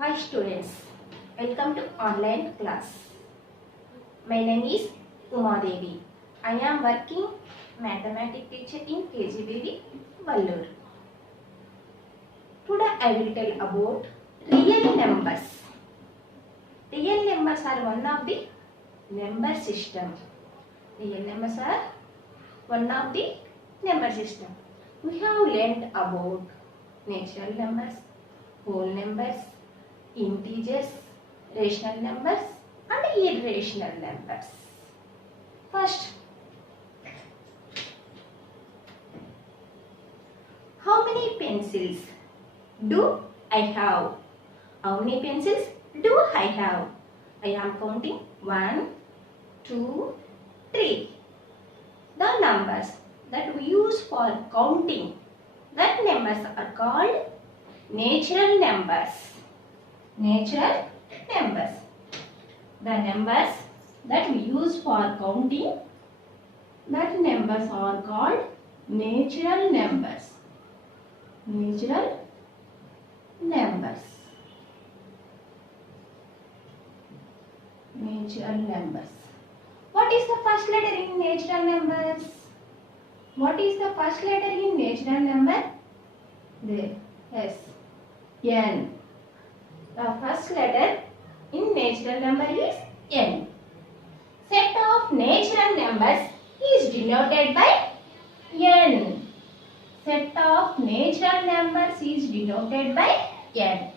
Hi students, welcome to online class. My name is Uma Devi. I am working mathematics teacher in KGBV Vallur. Today I will tell about real numbers. Real numbers are one of the number system. Real numbers are one of the number system. We have learned about natural numbers, whole numbers, integers, rational numbers and irrational numbers. First, how many pencils do I have? How many pencils do I have? I am counting 1, 2, 3. The numbers that we use for counting, that numbers are called natural numbers. Natural numbers. The numbers that we use for counting, that numbers are called natural numbers. Natural numbers. Natural numbers. What is the first letter in natural numbers? What is the first letter in natural number? There. Yes. N. The first letter in natural number is N. Set of natural numbers is denoted by N. Set of natural numbers is denoted by N.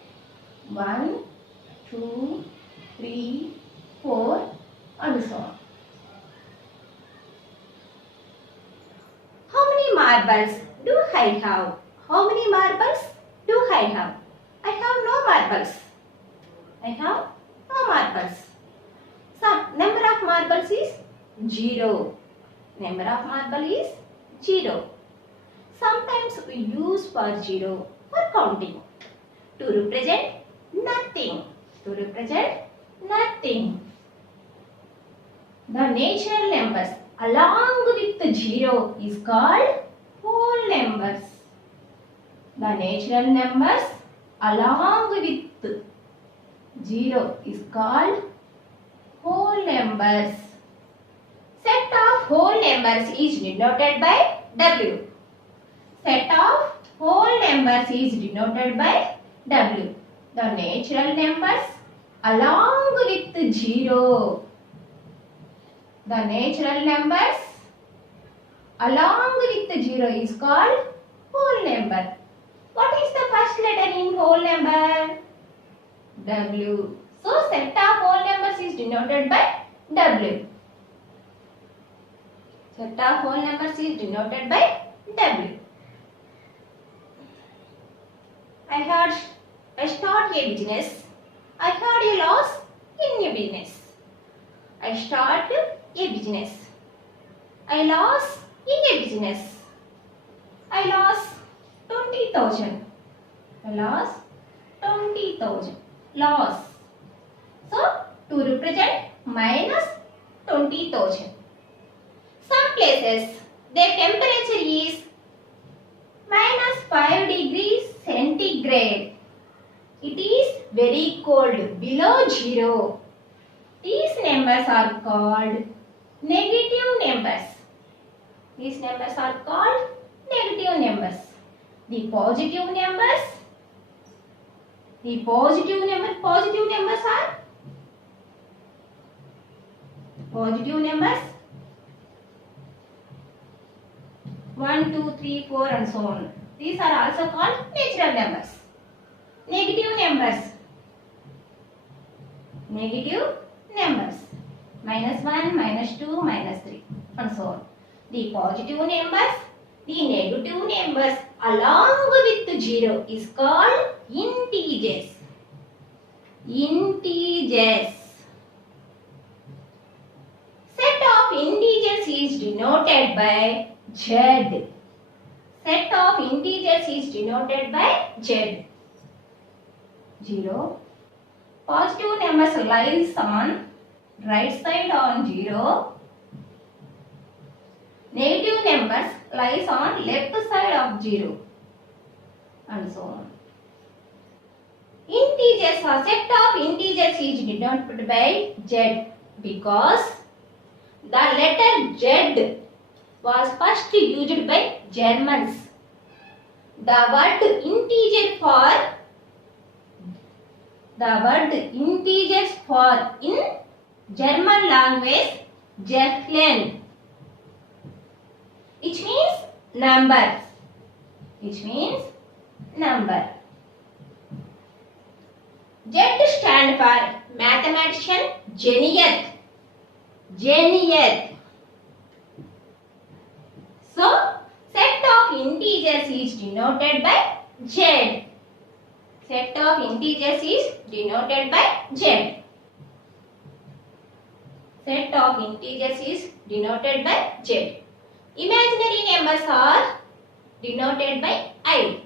1, 2, 3, 4 and so on. How many marbles do I have? How many marbles do I have? I have no marbles. I have no marbles. So, number of marbles is 0. Number of marble is 0. Sometimes we use for 0 for counting. To represent nothing. To represent nothing. The natural numbers along with the 0 is called whole numbers. The natural numbers along with 0 is called whole numbers. Set of whole numbers is denoted by W. Set of whole numbers is denoted by W. The natural numbers along with 0. The natural numbers along with 0 is called whole number. What is the first letter in whole number? W. So, set of whole numbers is denoted by W. Set of whole numbers is denoted by W. I start a business. I had a loss in a business. I start a business. I lost in a business. I lost 20,000. I lost 20,000. Loss. So, to represent minus 20,000. Some places, their temperature is minus 5 degrees centigrade. It is very cold, below 0. These numbers are called negative numbers. These numbers are called negative numbers. The positive numbers are positive numbers 1, 2, 3, 4 and so on. These are also called natural numbers. Negative numbers minus 1, minus 2, minus 3 and so on. The positive numbers, the negative numbers along with 0 is called integers. Integers. Set of integers is denoted by Z. Set of integers is denoted by Z. 0. Positive numbers lies on right side on 0. Negative numbers lies on left side of 0 and so on. integers or set of integers is denoted by Z because the letter Z was first used by Germans. The word integers for in German language Zahlen, which means numbers. Z stand for mathematician genius. So, set of integers is denoted by Z. Set of integers is denoted by Z. Set of integers is denoted by Z. Imaginary numbers are denoted by I.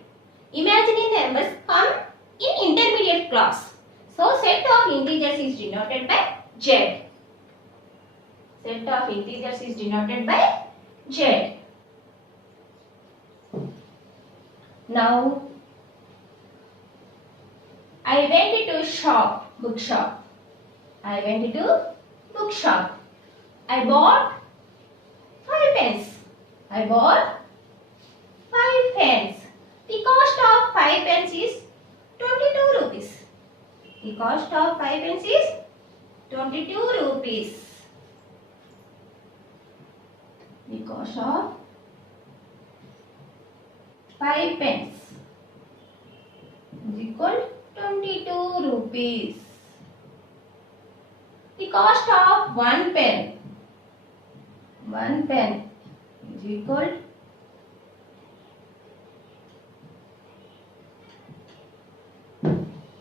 Imaginary numbers come in intermediate class. So, set of integers is denoted by Z. Set of integers is denoted by Z. Now, I went to bookshop. I bought 5 pens. The cost of 5 pens is 22 rupees. The cost of 5 pens is 22 rupees. The cost of 5 pens is equal 22 rupees. The cost of 1 pen is equal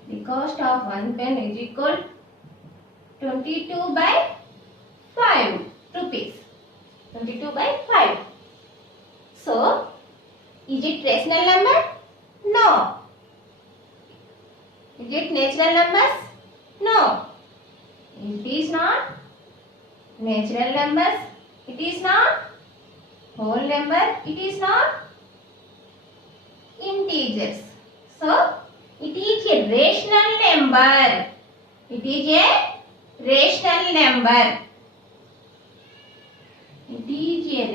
the cost of 1 pen is equal 22 by 5 rupees. 22 by 5. So, is it rational number? No. Is it natural numbers? No. It is not natural numbers. It is not whole number. It is not integers. So, it is a rational number. It is a rational number. It is a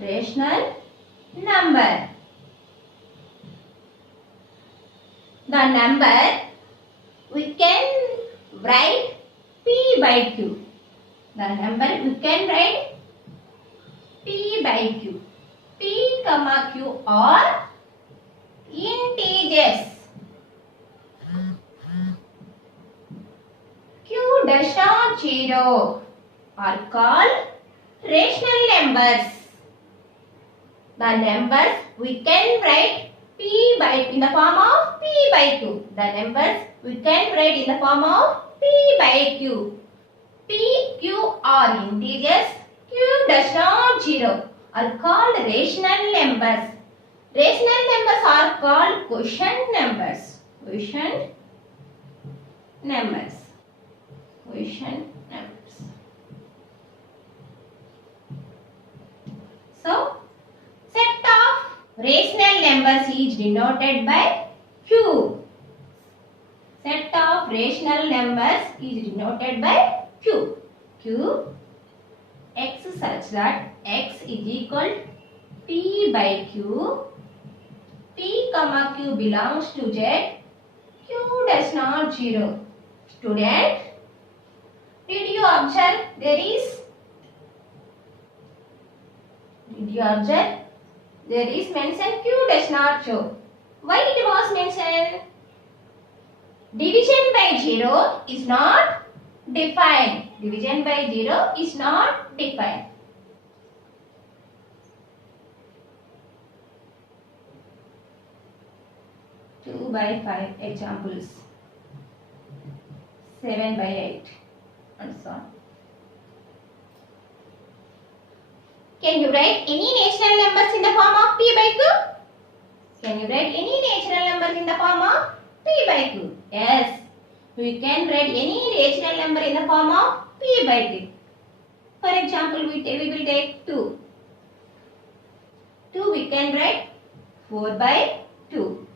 rational number. The number we can write P by Q. The number we can write P by Q. P, Q are integers. Q dash or 0 are called rational numbers. The numbers we can write P by in the form of P by Q. The numbers we can write in the form of P by Q. P, Q are integers. Q dash not 0 are called rational numbers. Rational numbers are called quotient numbers. Quotient numbers. So, set of rational numbers is denoted by Q. Set of rational numbers is denoted by Q. Q x such that x is equal P by Q. P, Q belongs to Z. Q does not 0. Student, did you observe there is mentioned Q does not show. Why it was mentioned? Division by 0 is not defined. Division by 0 is not defined. Two by 5 examples. 7 by 8 and so on. Can you write any natural numbers in the form of P by Q? Can you write any natural numbers in the form of P by Q? Yes. We can write any natural number in the form of P by Q. For example, we will take 2. 2 we can write 4 by 2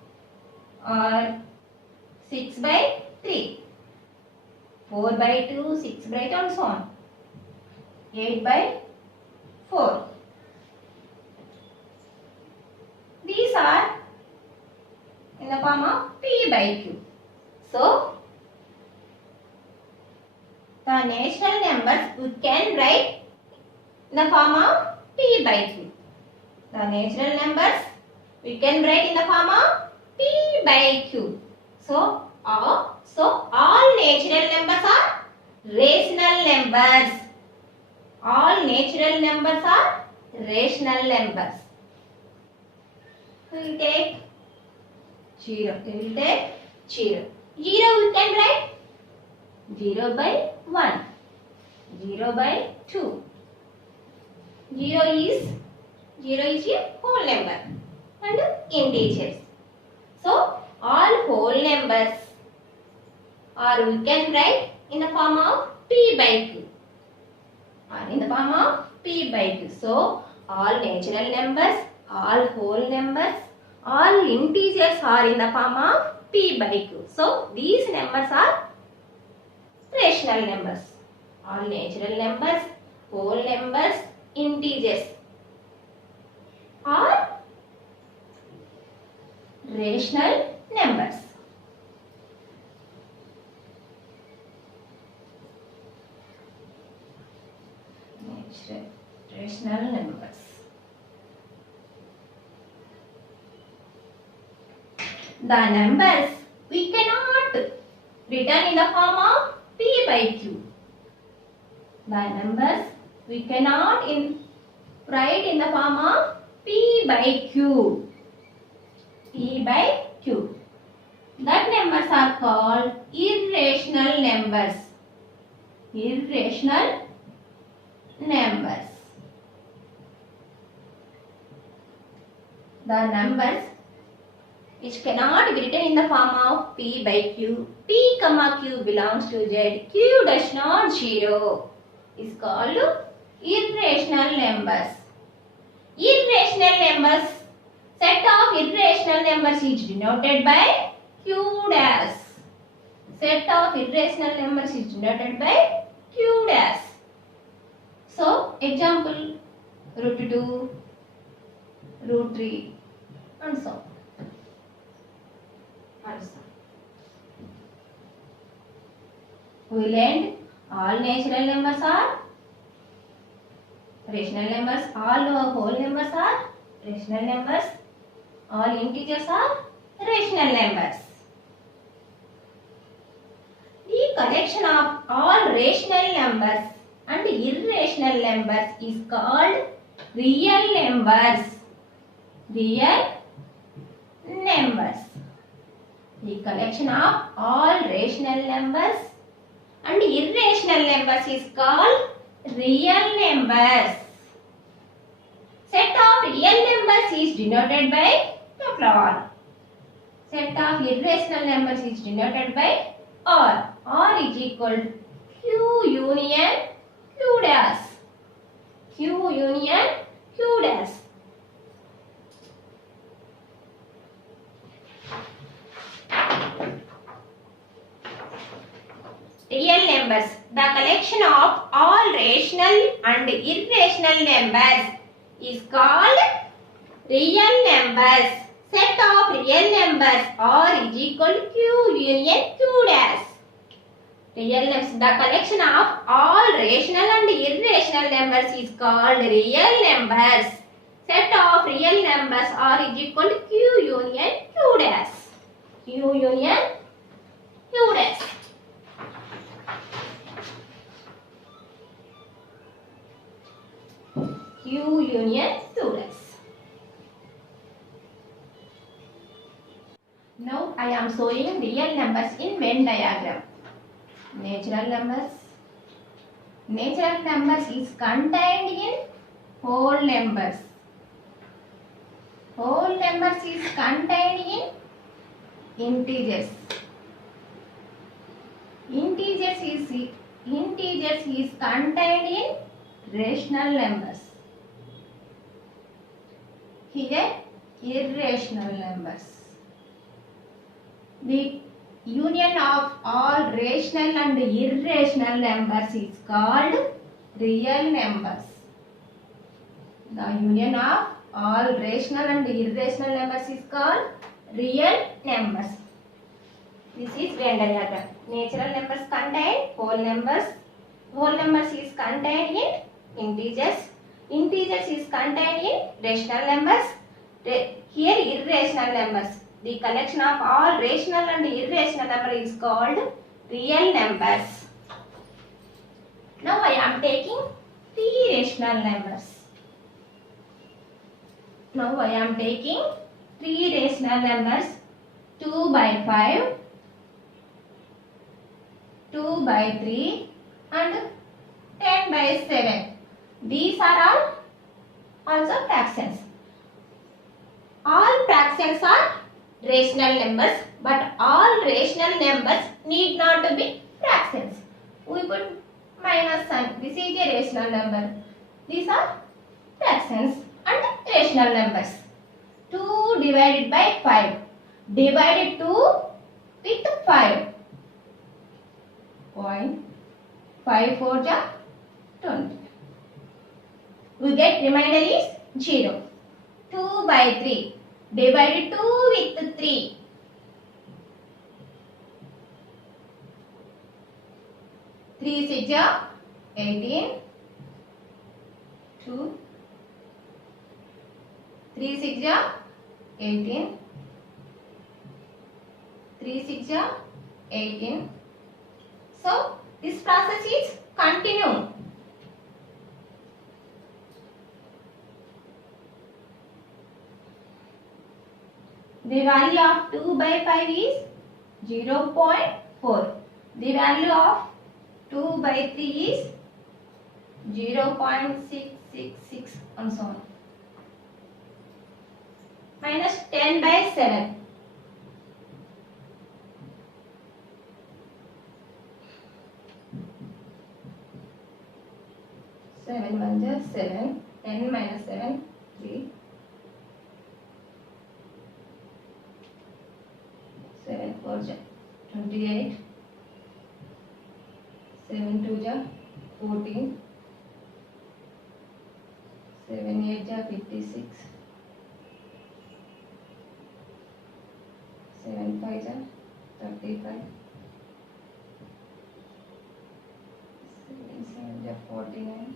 or 6 by 3, 4 by 2, 6 by 2 and so on, 8 by 4. These are in the form of P by Q. So, the natural numbers we can write in the form of P by Q. The natural numbers we can write in the form of P by Q. So all natural numbers are rational numbers. All natural numbers are rational numbers. We will take 0. We will take 0. 0 we can write 0 by 1, 0 by 2. 0 is a whole number and integers. So all whole numbers or we can write in the form of P by Q. Or in the form of P by Q. So all natural numbers, all whole numbers, all integers are in the form of P by Q. So these numbers are rational numbers. All natural numbers, whole numbers, integers are rational numbers. Rational numbers. The numbers we cannot written in the form of P by Q. The numbers we cannot write in the form of P by Q. P by Q. That numbers are called irrational numbers. Irrational numbers. The numbers which cannot be written in the form of P by Q, P comma Q belongs to Z, Q does not 0, is called irrational numbers. Irrational numbers, set of irrational numbers is denoted by Q dash. Set of irrational numbers is denoted by Q dash. So, example, root 2, root 3 and so on. We learned all natural numbers are rational numbers, all whole numbers are rational numbers, all integers are rational numbers. The collection of all rational numbers and irrational numbers is called real numbers. Real numbers. The collection of all rational numbers and irrational numbers is called real numbers. Set of real numbers is denoted by R. Set of irrational numbers is denoted by R. R is equal to Q union Q dash. Q union Q dash. Real numbers. The collection of all rational and irrational numbers is called real numbers. Set of real numbers R is equal to Q union Q dash. Real numbers. The collection of all rational and irrational numbers is called real numbers. Set of real numbers R is equal to Q union Q dash. Q union Q dash. Q union Q dash. Now I am showing real numbers in Venn diagram. Natural numbers. Natural numbers is contained in whole numbers. Whole numbers is contained in integers. Integers is contained in rational numbers. Here irrational numbers. The union of all rational and irrational numbers is called real numbers. The union of all rational and irrational numbers is called real numbers. This is Venn diagram. Natural numbers contain whole numbers. Whole numbers is contained in integers. Integers is contained in rational numbers. Here irrational numbers. The collection of all rational and irrational numbers is called real numbers. Now I am taking three rational numbers. Now I am taking three rational numbers, 2 by 5, 2 by 3 and 10 by 7. These are all also fractions. All fractions are rational numbers, but all rational numbers need not to be fractions. We put minus sign. This is a rational number. These are fractions and rational numbers. 2 divided by 5. Divided 2 with 5. 5 4 ja 20. We get remainder is 0. 2 by 3. Divided 2 with 3. 3 6 ja 18. 2. 3 6 ja 18. 3 6 ja 18. So this process is continue. The value of 2 by 5 is 0.4. The value of 2 by 3 is 0.666 and so on. Minus 10 by 7. 7 1 ja 7. 10 minus 7 3. 7 4 ja 28. 7 2 ja 14. 7 8 ja 56. 7 5 ja 35. 7 ja 49.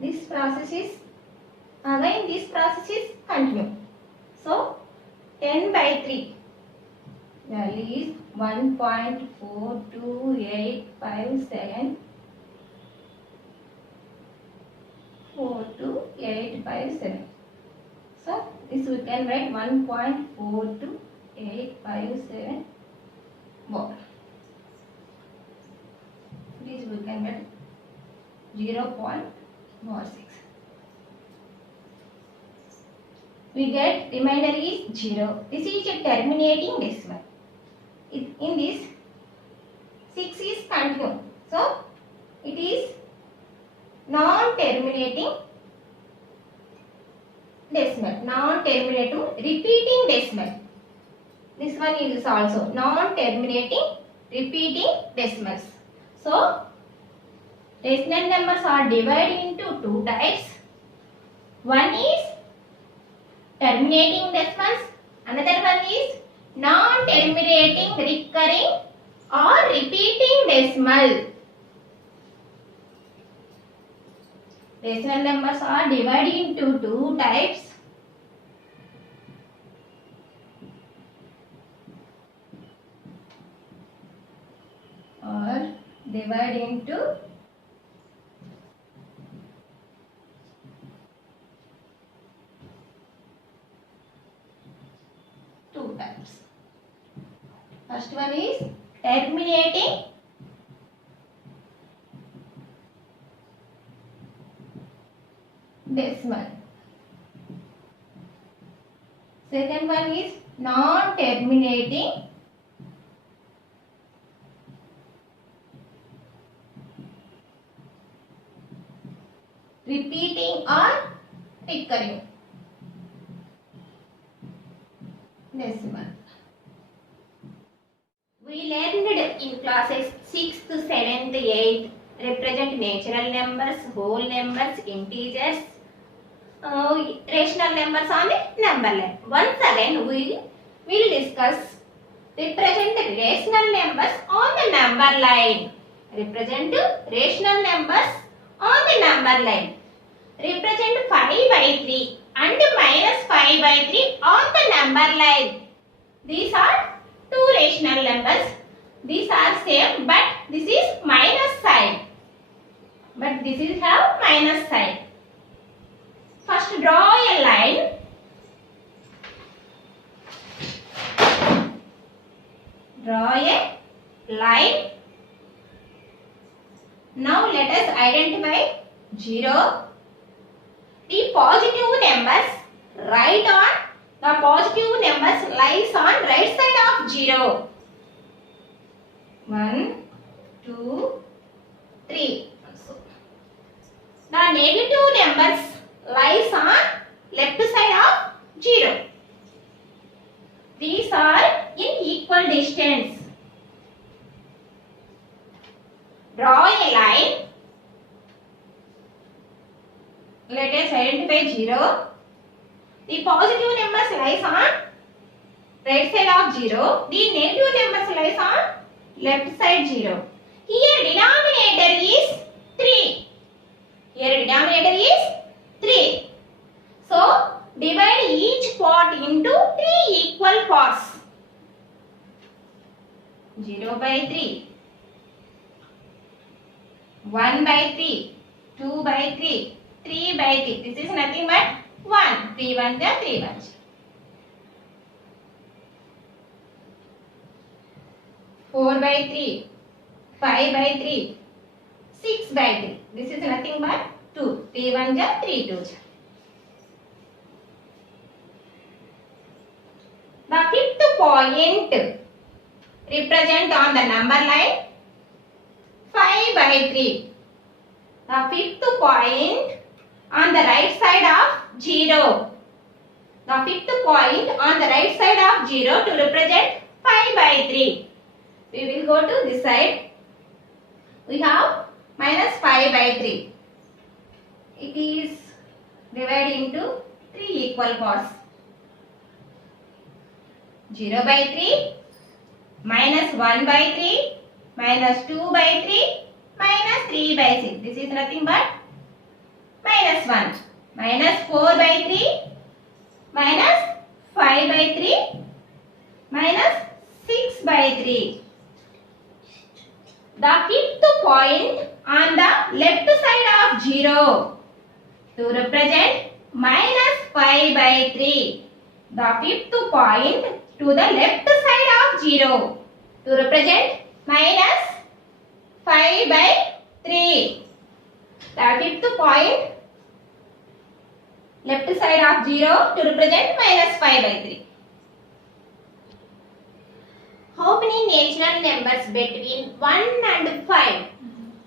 This process is continue. So 10 by 3 value is 1.42857. 42857. So this we can write 1.42857 more. This we can write 0.06. We get remainder is 0. This is a terminating decimal. In this 6 is continue. So it is non-terminating decimal. Non-terminating repeating decimal. This one is also non-terminating repeating decimals. So rational numbers are divided into two types. One is terminating decimals. Another one is non-terminating recurring or repeating decimal. Rational numbers are divided into two types. Or divided into two types. First one is terminating decimal. Second one is non-terminating repeating or recurring. decimal. We learned in classes 6th, 7th, 8th represent natural numbers, whole numbers, integers, rational numbers on the number line. Once again we will discuss represent rational numbers on the number line. Represent rational numbers on the number line. Represent 5/3 and minus 5/3 on the number line. These are two rational numbers. These are same, but this is minus sign. But this is have minus sign. First draw a line. Draw a line. Now let us identify 0. The positive numbers right on the positive numbers lies on right side of 0. 1, 2, 3. So, the negative numbers lies on left side of 0. These are in equal distance. Draw a line. Let us identify 0. The positive numbers lies on right side of 0. The negative numbers lies on left side 0. Here denominator is 3. Here denominator is 3. So divide each part into 3 equal parts. 0/3, 1/3, 2/3, 3/3. This is nothing but 1. 3 1 the 3 1. 4/3, 5/3, 6/3. This is nothing but 2. 3 1 the 3 2. The fifth point represent on the number line 5/3. The fifth point on the right side of 0. The fifth point on the right side of 0 to represent 5/3. We will go to this side. We have minus 5/3. It is divided into 3 equal parts. 0/3, minus 1/3, minus 2/3, minus 3/6. This is nothing but minus 1. Minus 4/3, minus 5/3, minus 6/3. The fifth point on the left side of 0 to represent minus 5/3. The fifth point to the left side of 0 to represent minus 5/3. The fifth point left side of 0 to represent minus 5/3. How many natural numbers between 1 and 5?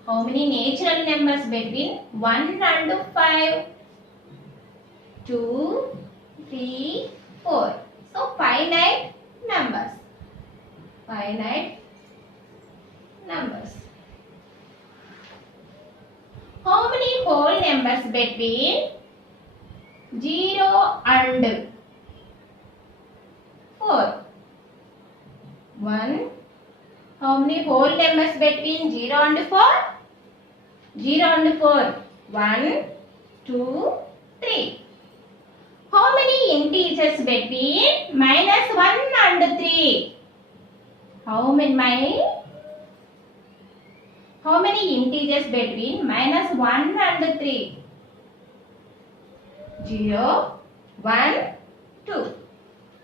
How many natural numbers between 1 and 5? 2, 3, 4. So finite numbers. Finite numbers. How many whole numbers between 0 and 4? 1. How many whole numbers between 0 and 4? 0 and 4. 1, 2, 3. How many integers between minus 1 and 3? How many integers between minus 1 and 3? 0, 1, 2.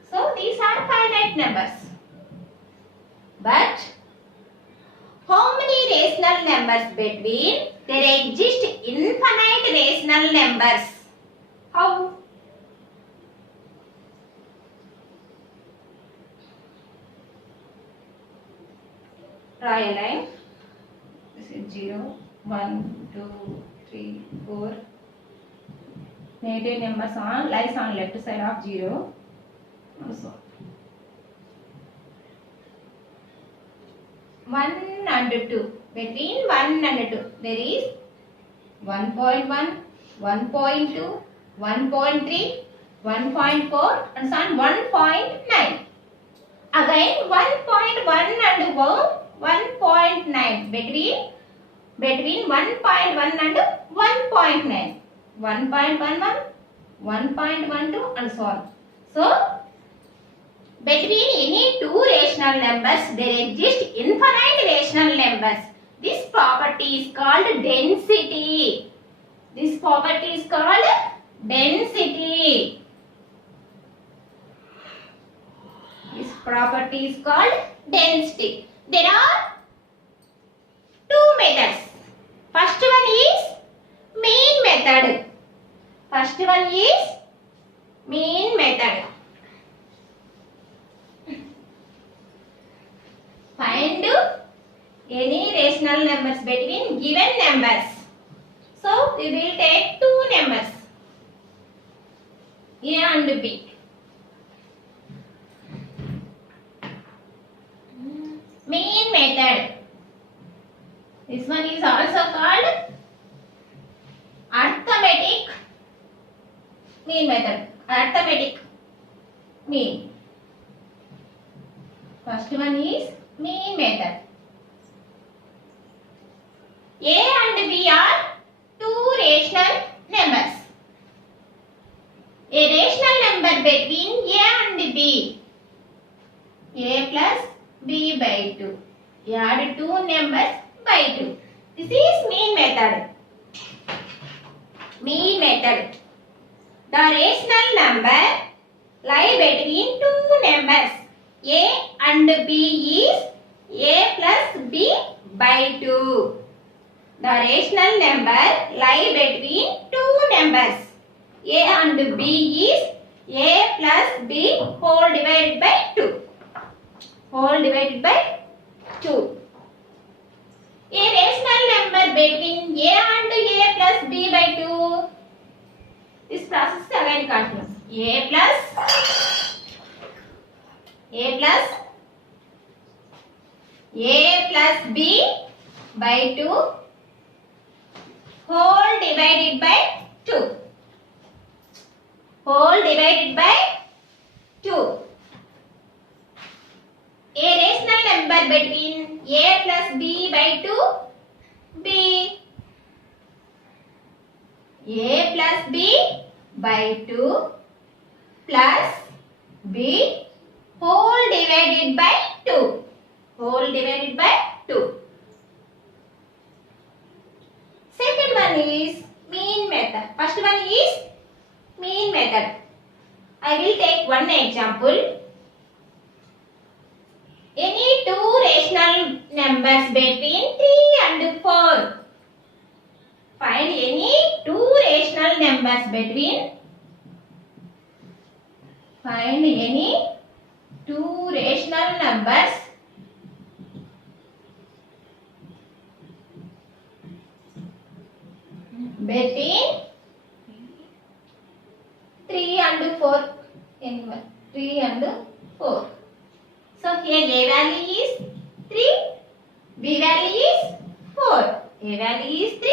So these are finite numbers. But how many rational numbers between? There exist infinite rational numbers. How? Draw a line. This is 0, 1, 2, 3, 4. Negative numbers lies on left side of 0. Also 1 and 2. Between 1 and 2 there is 1.1, 1.2, 1.3, 1.4 and so on 1.9. Again 1.1 and 1.9 between 1.1 and 1.9. 1.11, 1.12 and so on. So between any two rational numbers there exist infinite rational numbers. This property is called density. This property is called density. This property is called density. There are two methods. First one is mean method. First one is mean method. Find any rational numbers between given numbers. So we will take two numbers, A and B. Mean method. This one is also called arithmetic mean method. Arithmetic mean. First one is mean method. A and B are two rational numbers. A rational number between A and B. A plus B by 2. Add two numbers by 2. This is mean method. Mean method. The rational number lie between two numbers. A and B is A plus B by 2. The rational number lie between two numbers. A and B is A plus B whole divided by 2. Whole divided by 2. A rational number between A and A plus B by 2. This process again continues. A plus B by 2 whole divided by 2. Whole divided by 2. A rational number between A plus B by 2, B. A plus B by 2 plus B whole divided by 2. Whole divided by 2. Second one is mean method. First one is mean method. I will take one example. Any two rational numbers between 3 and 4. Find any two rational numbers between. Find any two rational numbers between 3 and 4. Anyone? 3 and 4. So here A value is 3, B value is 4. A value is 3,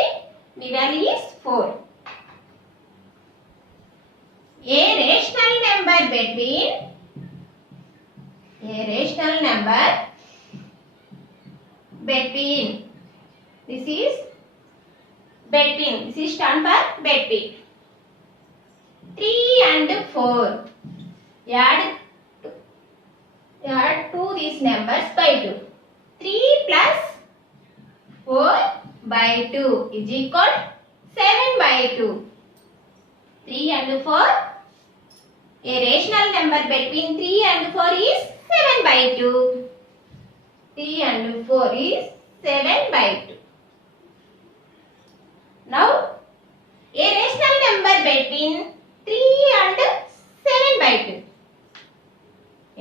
B value is 4. A rational number between this is stand for between 3 and 4. Add to these numbers by 2. 3 plus 4 by 2 is equal 7 by 2. 3 and 4. A rational number between 3 and 4 is 7 by 2. 3 and 4 is 7 by 2. Now, a rational number between 3 and 7 by 2.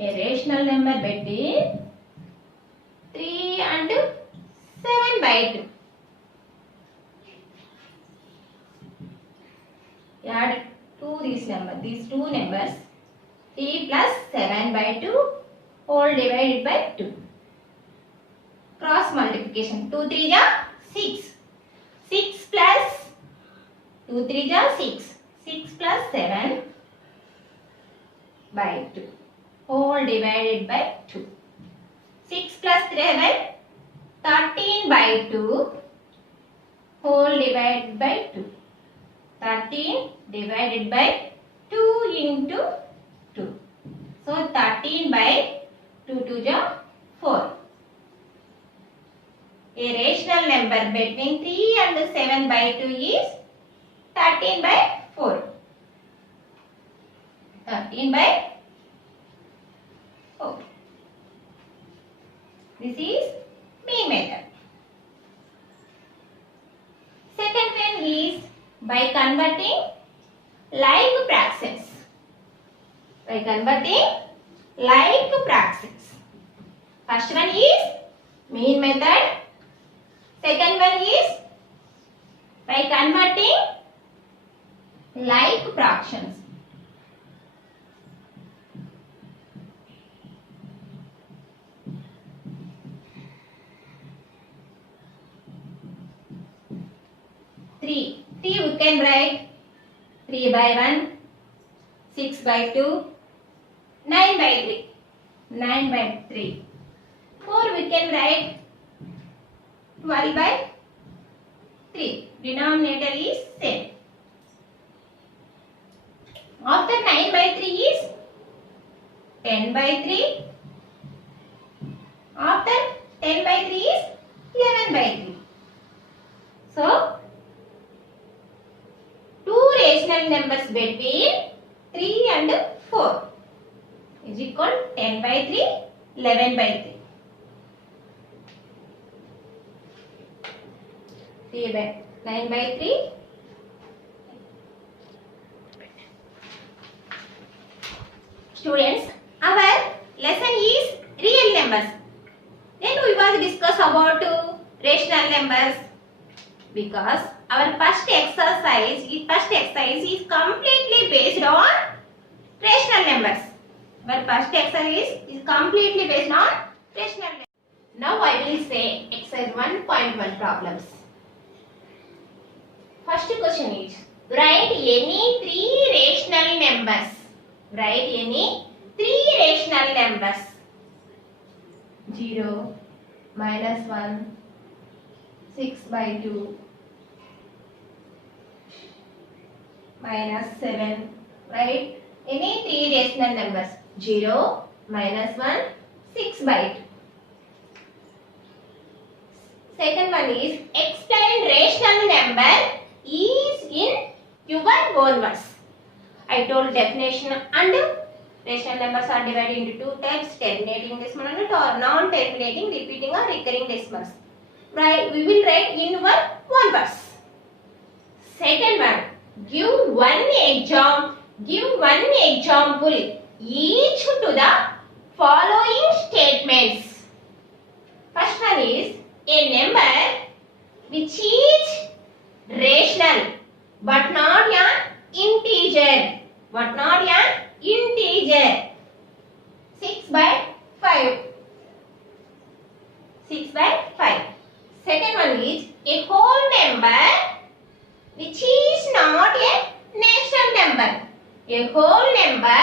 A rational number between 3 and 7 by 2. Add to these two numbers. 3 plus 7 by 2 whole divided by 2. Cross multiplication. 2 3 ja 6. 6 plus 2 3 ja 6. 6 plus 7 by 2 whole divided by 2. 6 plus 7 13 by 2 whole divided by 2. 13 divided by 2 into 2. So 13 by 2 2 ja 4. A rational number between 3 and 7 by 2 is 13 by 4. 13 by 4. This is main method. Second one is by converting like fractions. By converting like fractions. First one is main method. Second one is by converting like fractions. Three we can write 3 by 1, 6 by 2, 9 by 3, 9 by 3. 4 we can write 12 by 3. Denominator is same. After 9 by 3 is 10 by 3. After 10 by 3 is 11 by 3. So, two rational numbers between 3 and 4 is equal 10 by 3, 11 by 3. 3 by 9 by 3. Students, our lesson is real numbers. Then we will discuss about rational numbers, because our first exercise is completely based on rational numbers. Our first exercise is completely based on rational numbers. Now I will say exercise 1.1 problems. First question is, write any three rational numbers. Write any three rational numbers. 0, -1, 6 by 2, -7. Write any three rational numbers. 0, -1, 6 by 2. Second one is, explain rational number is in your own words. I told definition and rational numbers are divided into two types: terminating decimal and non-terminating, repeating or recurring decimals. Right, we will write in your own words. Second one, give one example each to the following statements. First one is, a number which is rational but not an integer. 6 by 5. 6 by 5. Second one is, a whole number which is not a natural number. A whole number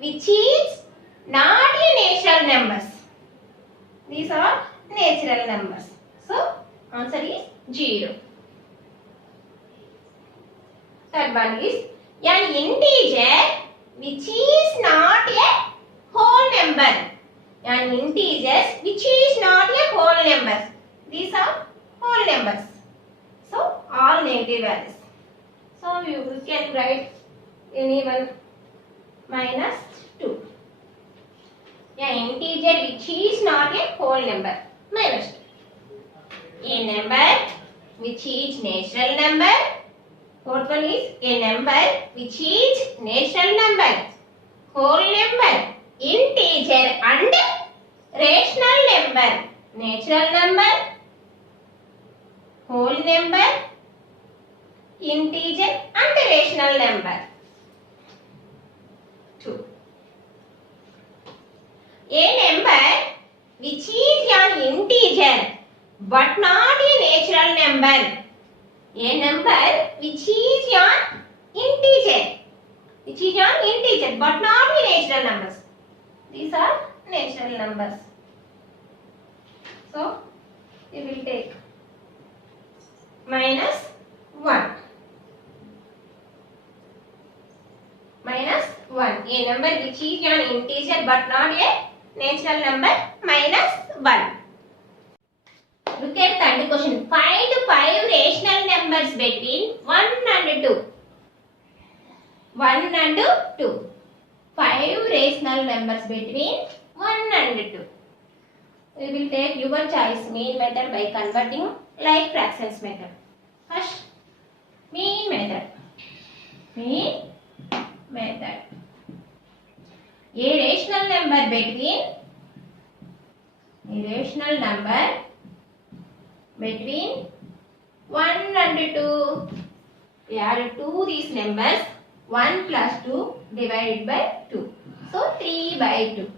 which is not a natural numbers. These are natural numbers. So, answer is 0. Third one is, an integer which is not a whole number. An integer which is not a whole number. These are whole numbers. So, all negative values. So, you can write any one -2. An integer which is not a whole number. -2. A number which is natural number. Fourth one is, a number which is natural number, whole number, integer and rational number. Natural number, whole number, integer and rational number. 2. A number which is an integer but not a natural number. A number which is an integer but not a natural numbers. These are natural numbers. So we will take minus 1. Minus 1. A number which is an integer but not a natural number. Minus 1. Look at third question. Find 5 rational numbers between 1 and 2. 1 and 2. 5 rational numbers between 1 and 2. We will take your choice mean method by converting like fractions method. First, mean method. Mean method. A rational number between 1 and 2. We add 2 these numbers. 1 plus 2 divided by 2. So 3 by 2.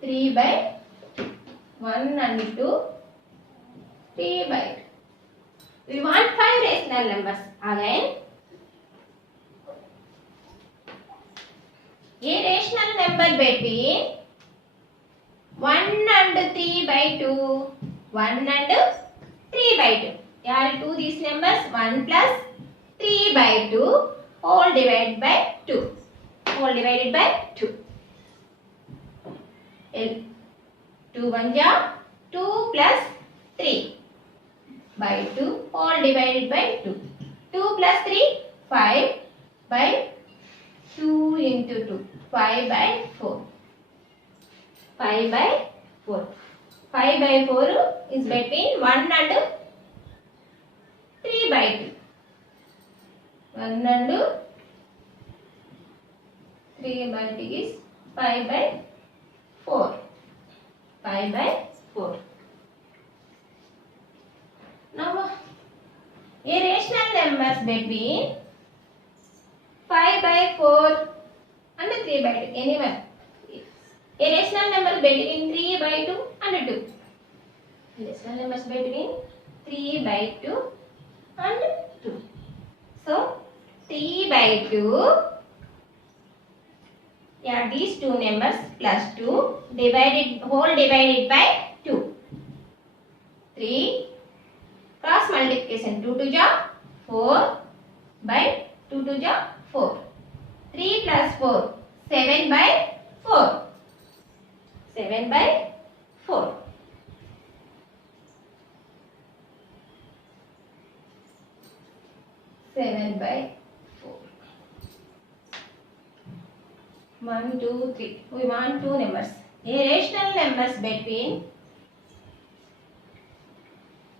3 by 1 and 2. 3 by 2. We want 5 rational numbers. Again, a rational number between 1 and 3 by 2. 1 and 3 by 2. Add 2 these numbers. 1 plus 3 by 2 whole divided by 2. Whole divided by 2. 2 1 ja 2 plus 3 by 2 whole divided by 2. 2 plus 3 5 by 2 into 2. 5 by 4. 5 by 4. 5 by 4 is between 1 and 3 by 2. 1 and 3 by 2 is 5 by 4. 5 by 4. Now, a rational numbers between 5 by 4 and 3 by 2. Anyone? A rational number between 3 by 2 and 2. Rational numbers between 3 by 2 and 2. So, 3 by 2. Yeah, these two numbers plus 2 divided whole divided by 2. 3 cross multiplication 2 to ja 4 by 2 to ja 4. 3 plus 4 7 by 4. 7 by 4. 7 by 4. 1, 2, 3. We want 2 numbers. A rational numbers between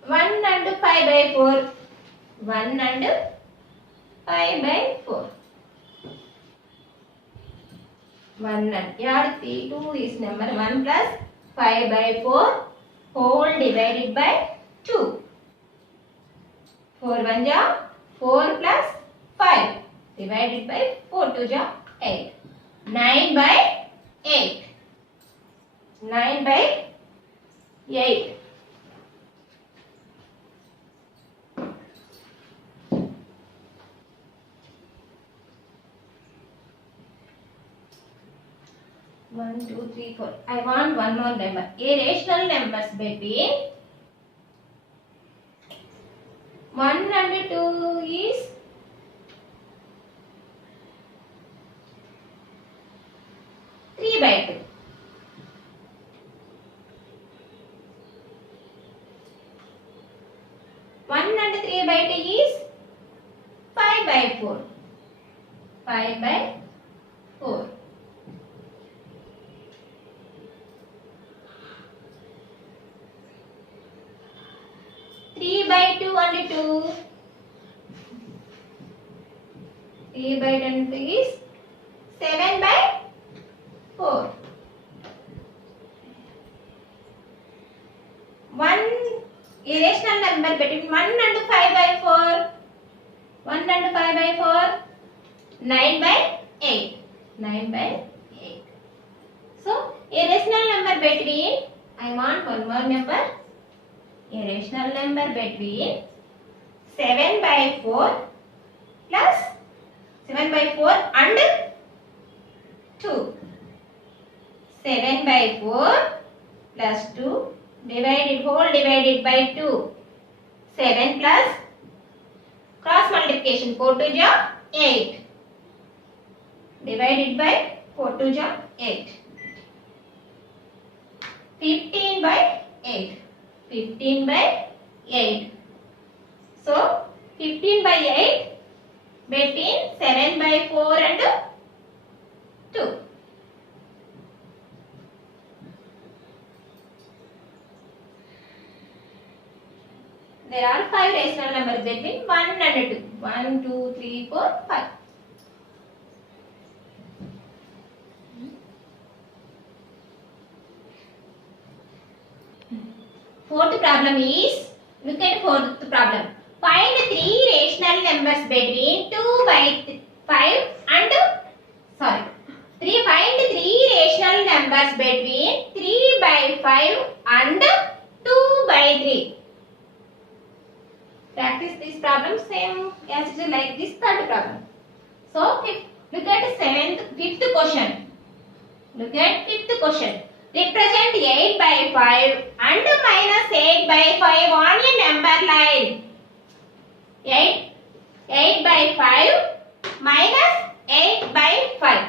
1 and 5 by 4. 1 and 5 by 4. 1 and add 3 to this number. 1 plus 5 by 4 whole divided by 2. 4 1 ja 4 plus 5 divided by 4 2 ja 8. 9 by 8. 9 by 8. One, two, three, four. I want one more number. A rational numbers between 1 and 2 is 3 by 2. 1 and 3 by 2 is 5 by 4. 5 by 4. 3 by 2 and 2. 3 by 2 and 2 is 7 by 4. 1 irrational number between 1 and 5 by 4. 1 and 5 by 4. 9 by 8. 9 by 8. So a rational number between, I want one more number. A rational number between 7 by 4 plus 7 by 4 and 2. 7 by 4 plus 2 divided by 2. 7 plus cross multiplication 4 to the 8 divided by 4 to the 8. 15 by 8. 15 by 8. So 15 by 8 between 7 by 4 and 2. There are 5 rational numbers between 1 and 2. 1, 2, 3, 4, 5. Fourth problem is, look at fourth problem. Find 3 rational numbers between 2 by 5 and, find 3 rational numbers between 3 by 5 and 2 by 3. Practice this problem same as it is like this third problem. So, look at fifth question. Look at fifth question. Represent 8 by 5 and minus 8 by 5 on a number line. 8 by 5 minus 8 by 5.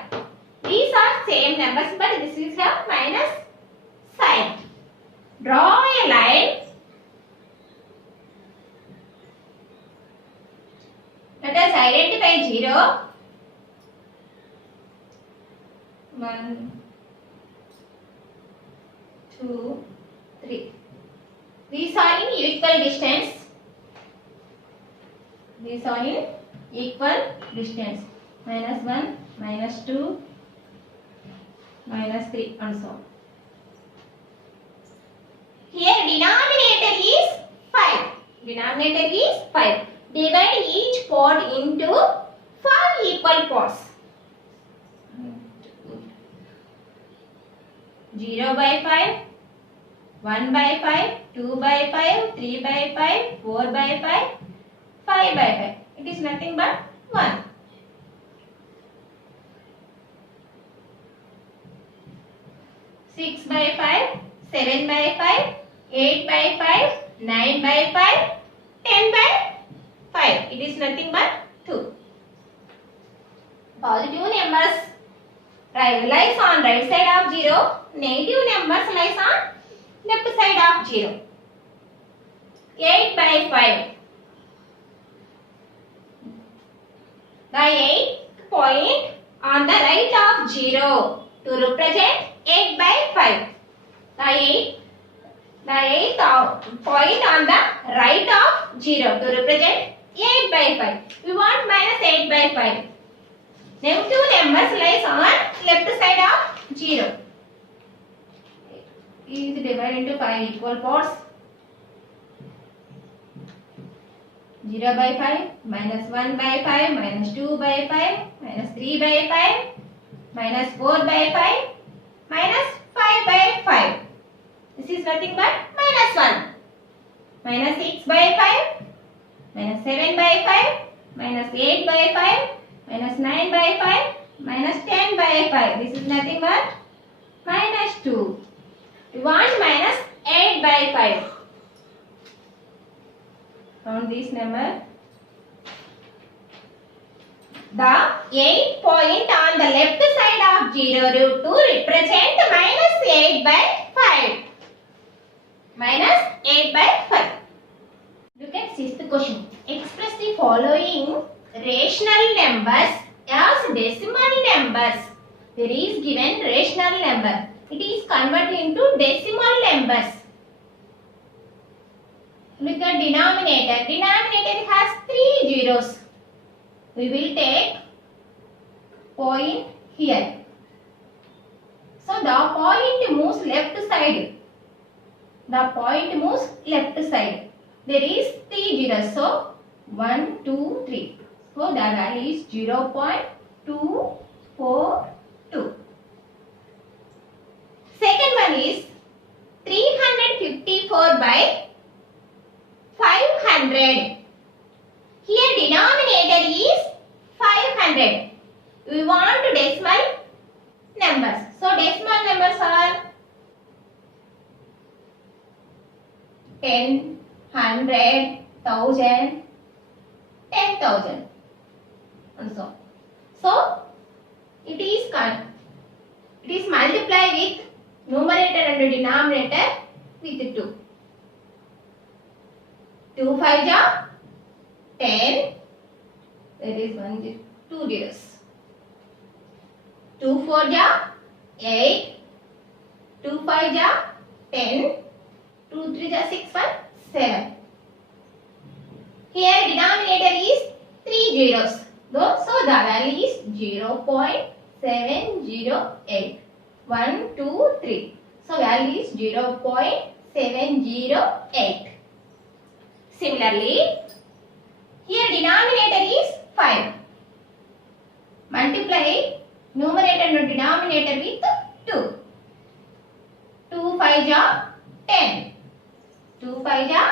These are same numbers, but this is a minus sign. Draw a line. Let us identify 0. 1, 2, 3. These are in equal distance. These are in equal distance. Minus 1, minus 2, minus 3 and so on. Here denominator is 5. Denominator is 5. Divide each part into 5 equal parts. 0 by 5, 1 by 5, 2 by 5, 3 by 5, 4 by 5, 5 by 5. It is nothing but 1. Six by 5, 7 by 5, 8 by 5, 9 by 5, 10 by 5. It is nothing but 2. Positive numbers lies on right side of 0. Negative numbers lies on left side of 0. 8 by 5. The 8th point on the right of 0 to represent 8 by 5. The 8th point on the right of 0 to represent 8 by 5. We want minus 8 by 5. Negative numbers lies on left side of 0. Is divided into 5 equal parts. 0 by 5, minus 1 by 5, minus 2 by 5, minus 3 by 5, minus 4 by 5, minus 5 by 5. This is nothing but minus 1. Minus 6 by 5, minus 7 by 5, minus 8 by 5, minus 9 by 5, minus 10 by 5. This is nothing but minus 2. We want minus 8 by 5. Count this number. The 8 point on the left side of 0 to represent minus 8 by 5. Minus 8 by 5. Look at sixth question. Express the following rational numbers as decimal numbers. There is given rational number. It is converted into decimal numbers. Look at denominator. Denominator has 3 zeros. We will take point here. So the point moves left side. The point moves left side. There is 3 zeros. So 1, 2, 3. So the value is 0.242. decimal numbers. So decimal numbers are 10, 100, 1000, 10,000 and so on. So it is multiply with numerator and denominator with 2. 2 5 ja 10. There is 2 zeros. 2 4 ja 8. 2 5 ja 10. 2 3 ja 6 1 7. Here denominator is 3 zeros. So the value is 0.708. 1 2 3. So value is 0.708. Similarly, here denominator is 5. Multiply numerator and denominator with 2. 2 5 ja 10. 2 5 ja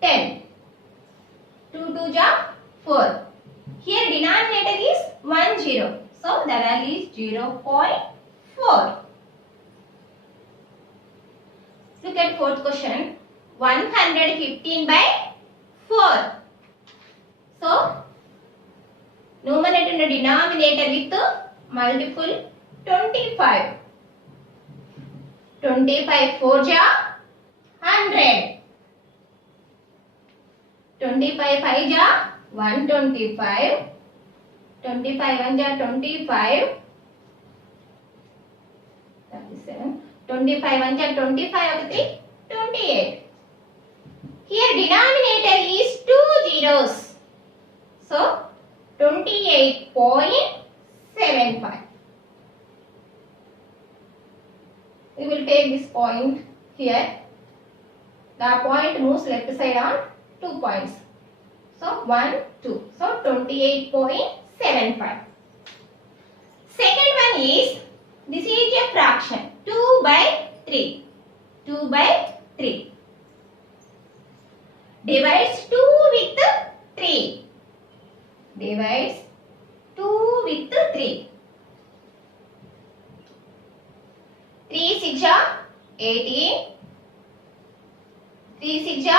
10. 2 2 ja 4. Here denominator is 1 0. So the value is 0.4. Look at fourth question. 115 by 4. So numerator and denominator with multiple 25. 25 4 ja 100. 25 5 ja 125. 25 1 ja 25. 37. 25 1 ja 25 3 28. Here denominator is 2 zeros. So 28.75. We will take this point here. The point moves left side on 2 points. So 1 2. So 28.75. Second one is, this is a fraction, 2 by 3. 2 by 3. Divides 2 with 3. Divides 2 with 3. 3 6 ja 18. 3 6 ja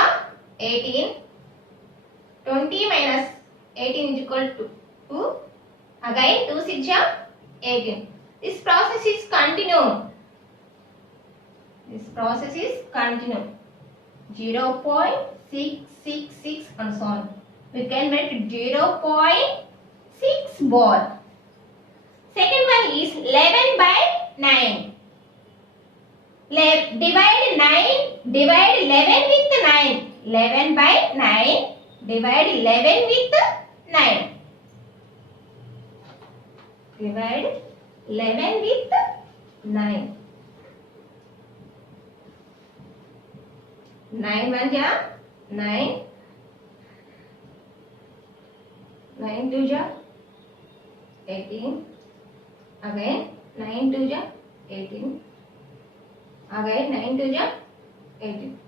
18. 20 minus 18 is equal to 2. Again 2 6 ja 18. This process is continue. This process is continue. 0.666 and so on. We can write 0.6 bar. Second one is 11 by 9. Divide 11 with 9. 11 by 9. Divide 11 with 9. Divide 11 with 9. 9 1 ja 9. 9 2 ja 18. Again 9 2 ja 18. Again 9 2 ja 18.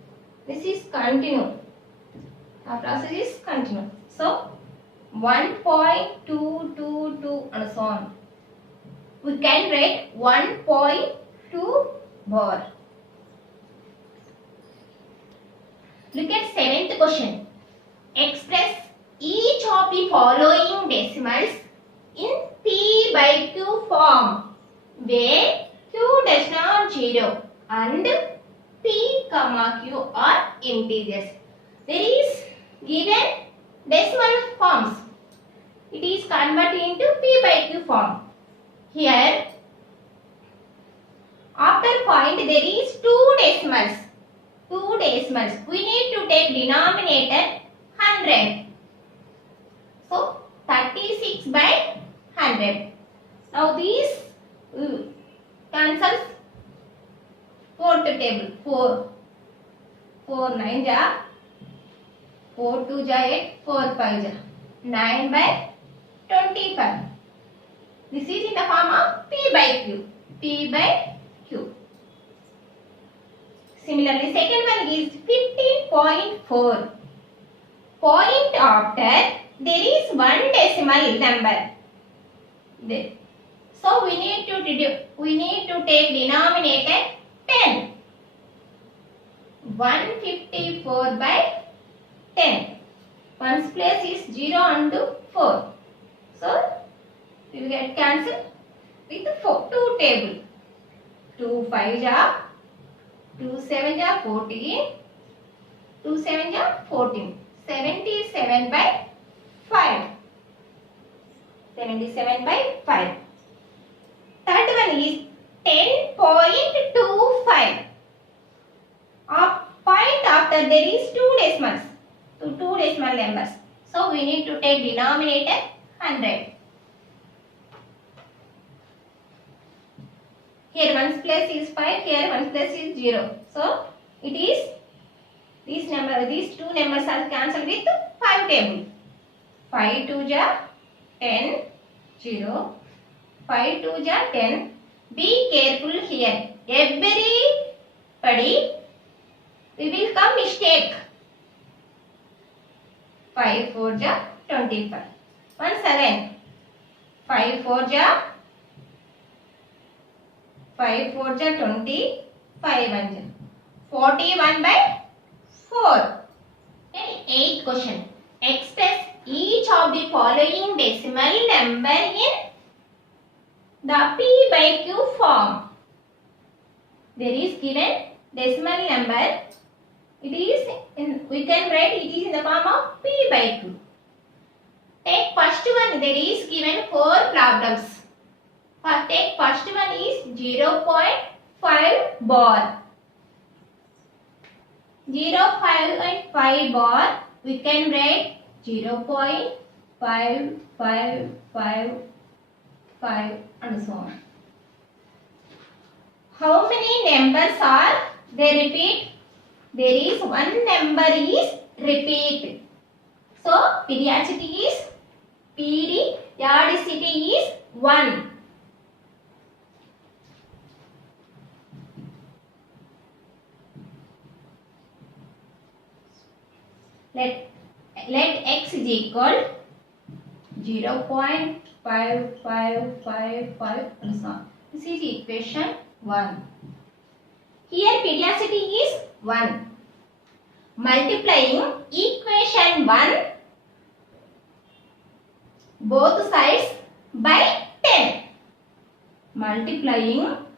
This is continue. Our process is continue. So 1.222 and so on. We can write 1.2 bar. Look at 7th question. Express each of the following decimals in P by Q form, where Q does not 0 and P, Q are integers. There is given decimal forms. It is converted into P by Q form. Here, after point there is 2 decimals. 2 decimals. We need to take denominator 100. So 36 by 100. Now these cancels. Fourth table 4. 4 9 ja 4 2 ja 8. 4 5 ja 9 by 25. This is in the form of P by Q. P by Q. Similarly, second one is 15.4. Point after there is one decimal number. There. So we need to take denominator 10. 154 by 10. Ones place is 0 and 4. So we will get cancelled with 2 table. 2 5 ja, 2 7 ja 14, 2 7 ja 14. 77 by 5. 77 by 5. Third one is 10.25. Point after there is 2 decimals. So 2 decimal numbers. So we need to take denominator 100. Here ones place is 5, here ones place is 0. So it is these two numbers are cancelled with 5 table. 5 2 ja 10, 0. 5 2 ja 10. Be careful here. Everybody we will come mistake. 5 4 ja 25. Once again 5 4 ja 5 4 ja 20, 5 1 ja 41 by 4. And 8th question. Express each of the following decimal number in the P by Q form. There is given decimal number. It is we can write it is in the form of P by Q. Take first one. There is given 4 problems. Take first one is 0.5 bar. 0.5 bar. We can write 0.5555 and so on. How many numbers are they repeat? There is one number is repeat. So periodicity is periodicity is 1. Let x is equal 0.5555 and so on. This is equation 1. Here periodicity is 1. Multiplying equation 1 both sides by 10. Multiplying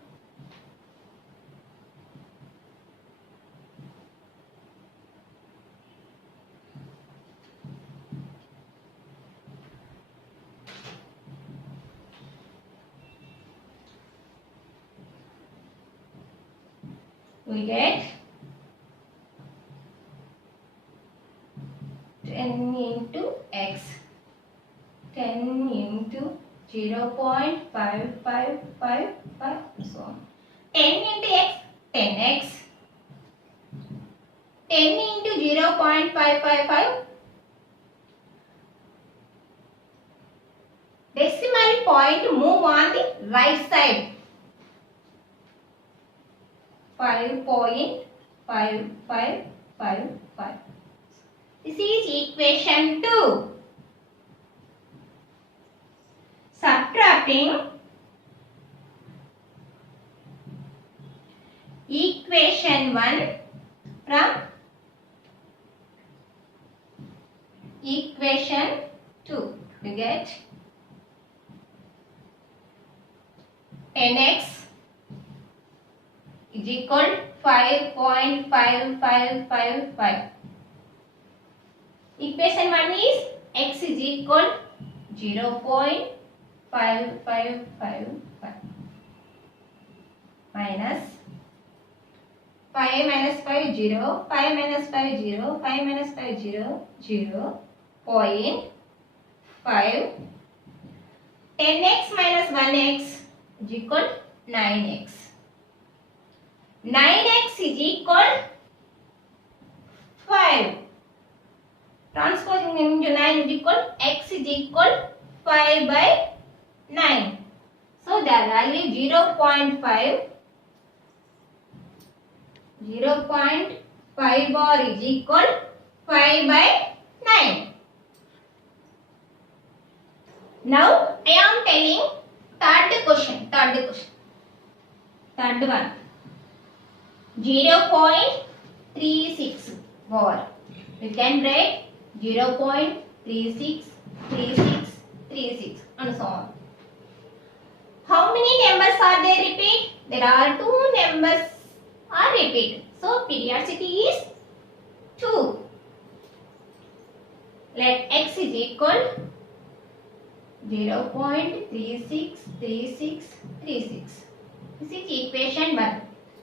we get 10 into x. 10 into 0.5555 and so on. 10 into x, 10x. 10 into 0.555. Decimal point move on the right side. 5.5555. This is equation 2. Subtracting equation 1 from equation 2. We get 10x is equal 5.5555. Equation 1 is x is equal 0.5555 minus 5 minus 5 0, 5 minus 5 0, 5 minus 5 0, 0.5. 10x minus 1x is equal 9x. 9x is equal 5. Transposing into 9 is equal x is equal 5 by 9. So the value 0.5 bar is equal 5 by 9. Now I am telling third third question. Third one. 0.36 more. We can write 0.363636 and so on. How many numbers are there repeat? There are two numbers are repeated. So periodicity is 2. Let x is equal 0.363636. This is equation 1.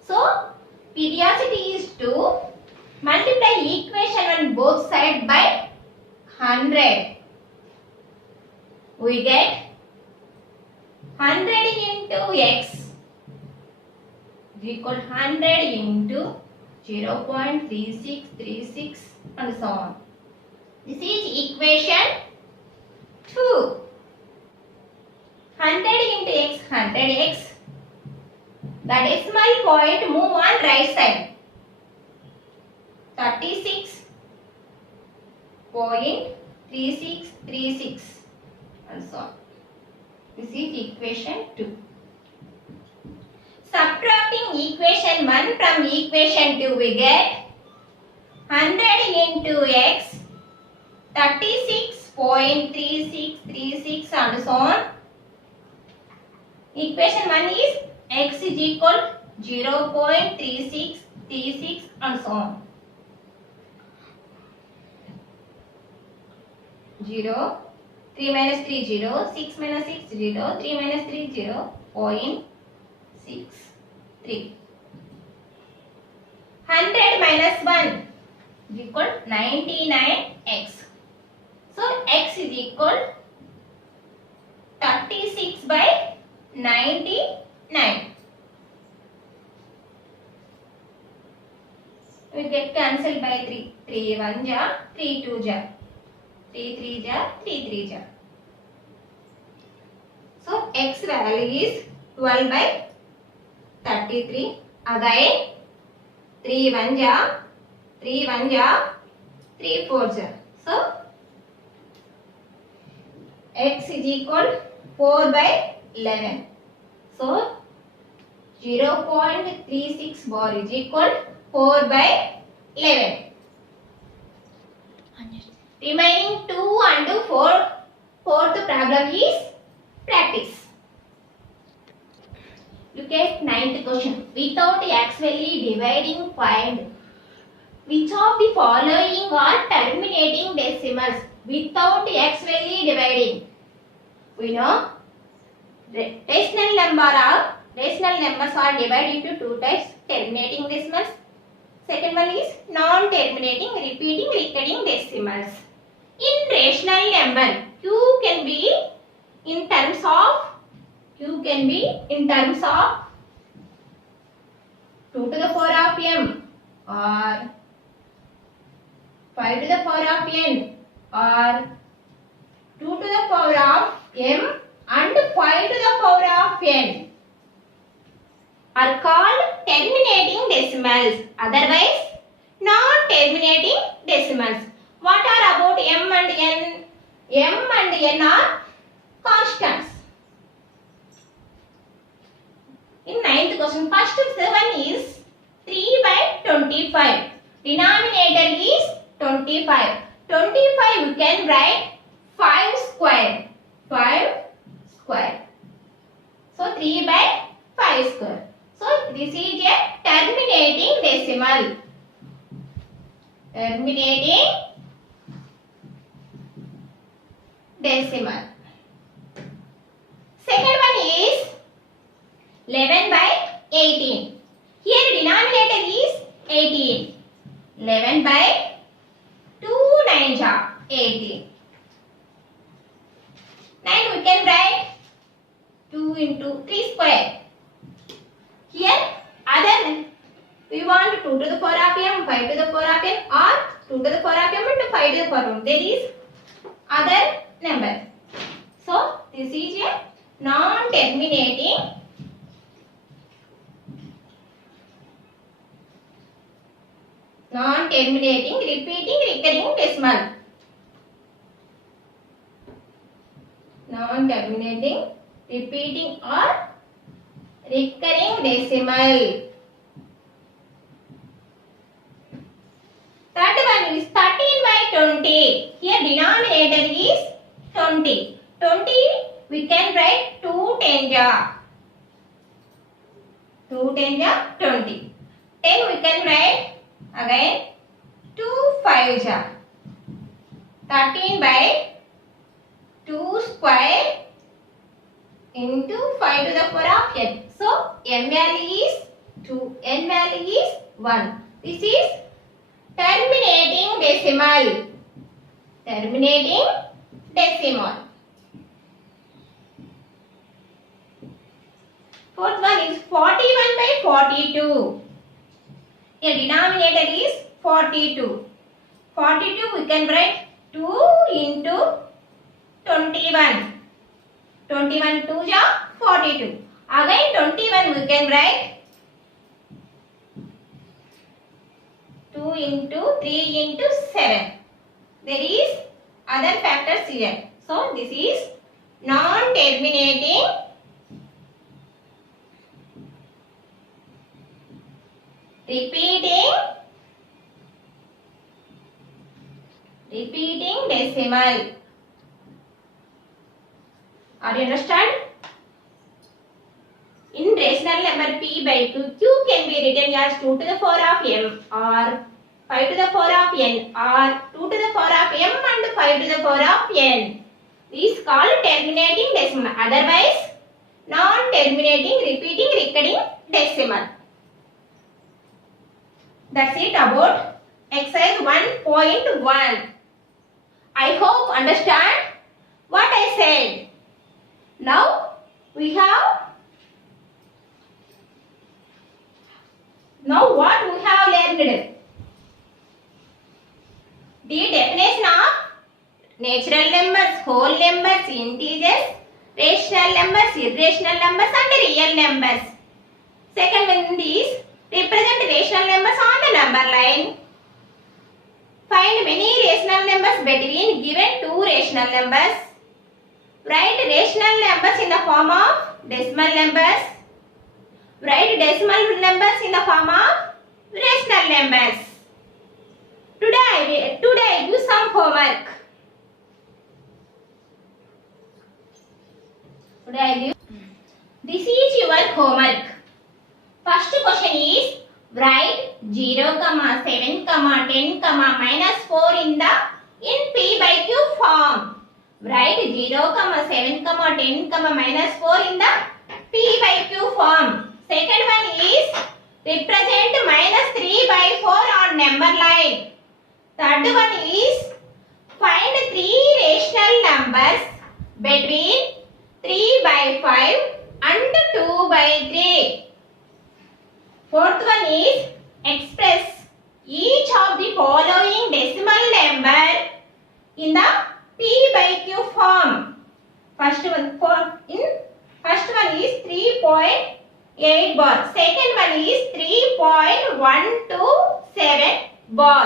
So periodicity is 2. Multiply equation on both sides by 100. We get 100 into x is equal 100 into 0.3636 and so on. This is equation 2. 100 into x, 100x. The decimal point move on right side. 36.3636 and so on. This is equation 2. Subtracting equation 1 from equation 2, we get 100 into x, 36.3636 and so on. Equation 1 is x is equal 0.3636 and so on. 0, 3 minus 3 0, 6 minus 6 0, 3 minus 3 0, 0.63. 100 minus 1 is equal 99x. So x is equal 36 by 99. We get cancelled by 3. 3 1 ja, 3 2 ja. 3 3 ja, 3 3 ja. So x value is 12 by 33. Again 3 1 ja, 3 1 ja, 3 4 ja. So x is equal 4 by 11. So 0.36 bar is equal 4 by 11. Remaining 2 and 4. Fourth problem is practice. Look at ninth question. Without actually dividing, find which of the following are terminating decimals. Without actually dividing, we know rational numbers are divided into two types: terminating decimals. Second one is non-terminating, repeating, recurring decimals. In rational number, q can be in terms of 2 to the power of m or 5 to the power of n or 2 to the power of m and 5 to the power of n are called terminating decimals, otherwise non-terminating decimals. What are about m and n? M and n are constants. In ninth question, first 7 is 3 by 25. Denominator is 25. 25 you can write 5 square. 5 square. So 3 by 5 square. So this is a terminating decimal. Terminating decimal. Second one is 11 by 18. Here denominator is 18. 11 by 2 9 ja 18. 9 we can write 2 into 3 square. Here other we want 2 to the power of m, 5 to the power of n or 2 to the power of m and 5 to the power of m. There is other number. So this is a non-terminating repeating, recurring decimal. Non-terminating, repeating or recurring decimal. Third one is 13 by 20. Here denominator is 20. 20 we can write 2 10 ja. 2 10 ja 20. 10 we can write again 2 5 ja. 13 by 2 square into 5 to the power of n. So m value is 2, n value is 1. This is terminating decimal. Terminating decimal. Fourth one is 41 by 42. Here denominator is 42. 42 we can write 2 into 21. 21 2 ja 42. Again 21 we can write 2 into 3 into 7. There is other factors here. So this is non-terminating repeating decimal. Are you understand? In rational number p by q, q can be written as 2 to the power of m or 5 to the power of n or 2 to the power of m and 5 to the power of n. This is called terminating decimal. Otherwise, non-terminating, repeating, recurring decimal. That's it about exercise 1.1. I hope understand what I said. Now we have what we have learned. The definition of natural numbers, whole numbers, integers, rational numbers, irrational numbers and real numbers. Second one is represent rational numbers on the number line. Find many rational numbers between given two rational numbers. Write rational numbers in the form of decimal numbers. Write decimal numbers in the form of rational numbers. Today I give some homework. This is your homework. First question is write 0, 7, 10, -4 in P by Q form. Write 0, 7, 10, -4 in the P by Q form. Second one is represent -3 by 4 on number line. Third one is find 3 rational numbers between 3 by 5 and 2 by 3. Fourth one is express each of the following decimal number in the P by Q form. First one is 3.8 bar. Second one is 3.127 bar.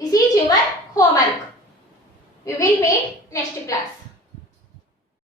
This is your homework. We will meet next class.